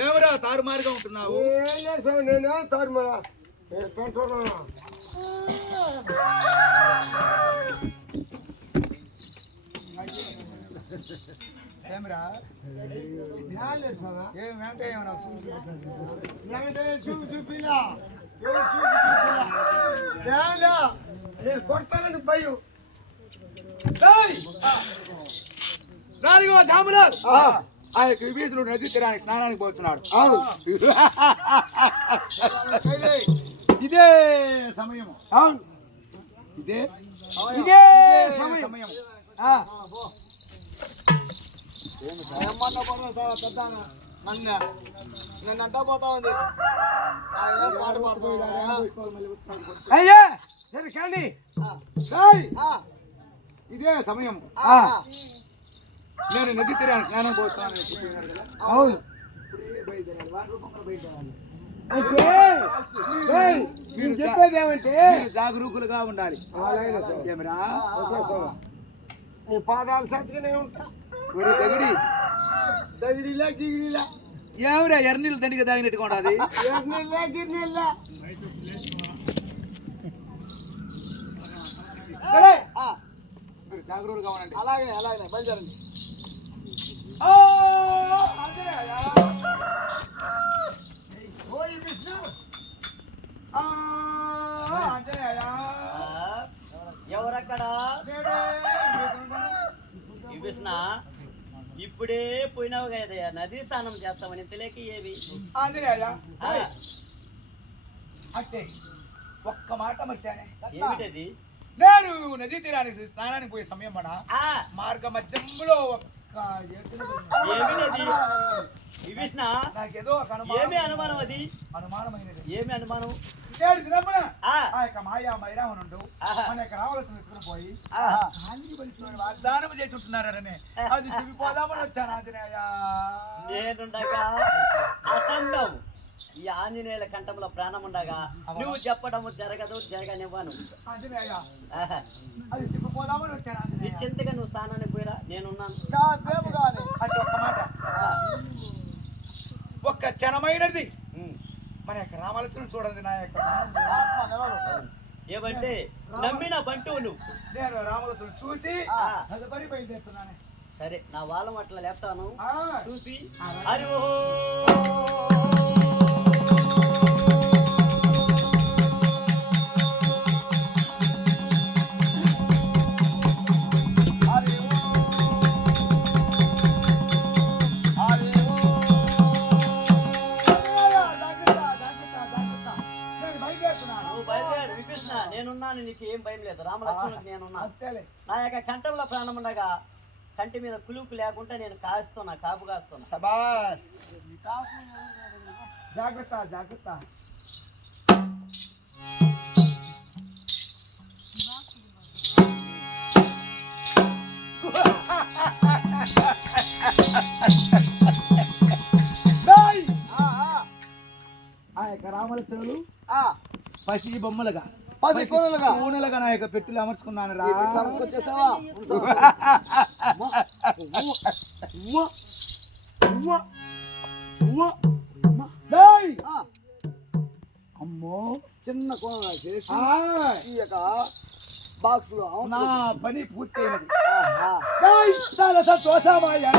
ఏమరా తారుమారుగా ఉంటున్నావు? నేనే తారుమారా పెట్టుకున్నా. ఏమరా చూపిలా నేను కొడతానని భయం. 4వ జామున ఆ యొక్క విభీషణుడు నది తీరానికి స్నానానికి పోతున్నాడు. ఇదే సమయం. అవును, ఇదే సమయం. ఏమన్నా పోతా సార్ పెద్ద నన్ను అంటా పోతా ఉంది. పాట అయ్యా సరే కానీ ఇదే సమయం. నేను నది తీరానికి స్నానం పోతున్నాను. అవును, నేను చెప్పేది ఏమంటే జాగరూకులుగా ఉండాలి. ఏమిరా నీ పాదాలు సత్తుగానే ఉంటా. తగిడిలా గిగిడిలా ఏమిరా ఎర్నీళ్ళు దండిగా తాగినట్టుగా ఉండాలి. ఎర్నీళ్ళ గిర్నీళ్ళ సరే జాగరూకులుగా ఉండండి. అలాగే అలాగే బయలుదేరండి. ఎవరక్కడ? విభీషణ, ఇప్పుడే పోయినావు కదా నదీ స్నానం చేస్తామని తెలియక ఏవి? అంటే ఒక్క మాట మర్చానే. ఏమిటది? నేను నదీ తీరానికి స్నానానికి పోయే సమయం మన మార్గ మధ్యంలో విభీషణ, నాకేదో ఏమి అనుమానం? అది అనుమానమైనది. ఏమి అనుమానం? ఆ యొక్క మాయా మైరావనుండు మన యొక్క రావలసిన ఎత్తుకుని పోయి వాగ్దానం చేసి ఉంటున్నారనే అది తిరిగిపోదామని వచ్చాను. ఆంజనేయ నేనుండగా అసంభవం. ఈ ఆంజనేయుల కంఠంలో ప్రాణం ఉండగా నువ్వు చెప్పడము జరగనివ్వను. ఆంజనేయ అది తిరిగిపోదామని వచ్చాను. నిశ్చింతగా నువ్వు స్థానానికి పోయిరా, నేనున్నాను. అంటే ఒక్క మాట, ఒక్క క్షణమైనది మన యొక్క రామలక్ష్మణుడు చూడండి. నా యొక్క ఏమంటే నమ్మిన బంటువు నువ్వు. నేను రామలక్ష్మణుడు చూసి తదుపరి బయలుదేరుతున్నాను. సరే, నా వాళ్ళం అట్లా లేపుతాను చూసి. హరి నేనున్నాను, నీకు ఏం భయం లేదు. రామలక్ష్మణుడికి నేనున్నా. నా యొక్క కంఠంలో ప్రాణం ఉండగా కంటి మీద కులుపు లేకుండా నేను కాస్తున్నా, కాపు కాస్తున్నా. శబాష్, జాగ్రత్త జాగ్రత్త. ఆ యొక్క రామలక్ష్మణులు పసి బొమ్మలుగా పూనలుగా నా యొక్క పెట్టులు అమర్చుకున్నాను రా. అమ్మో, చిన్న కోన చేసి ఈ యొక్క బాక్స్ లో నా పని పూర్తయినది. చాలా సంతోషమయ్యా.